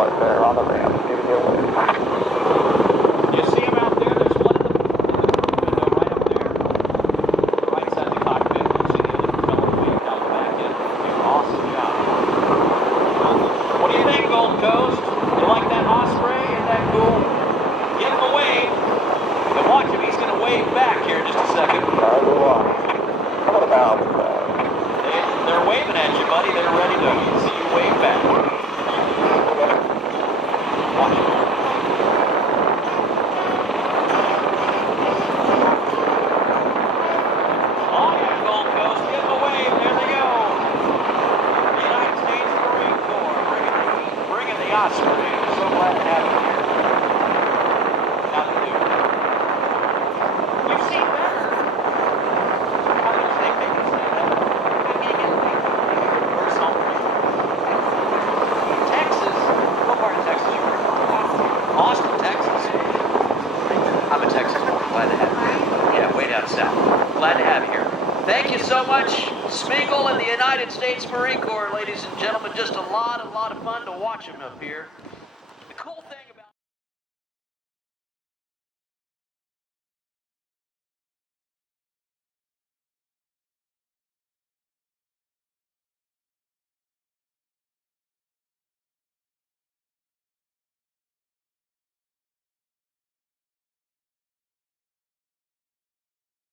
pilot there on the ramp, giving you a wave. You see him out there? There's one in the window right up there. Right side of the cockpit. You see the other fellow waved out the back end. Awesome job. What do you think, Gold Coast? You like that Osprey? Isn't that cool? Give him a wave. And watch him. He's going to wave back here in just a second. How about They're waving at you, buddy. They're ready to see you wave back. Watch it. Oh, yeah, Gold Coast. Give them a wave. There they go. The United States Marine Corps bringing the Osprey. So glad to have you here. How do you do? You've seen better. How do you think they can say that? Where's home? Texas. What part of Texas you from? Austin, Texas. I'm a Texas boy. Glad to have you here. Yeah, way down south. Glad to have you here. Thank you so much, Spiegel and the United States Marine Corps, ladies and gentlemen. Just a lot of fun to watch them up here. The cool thing.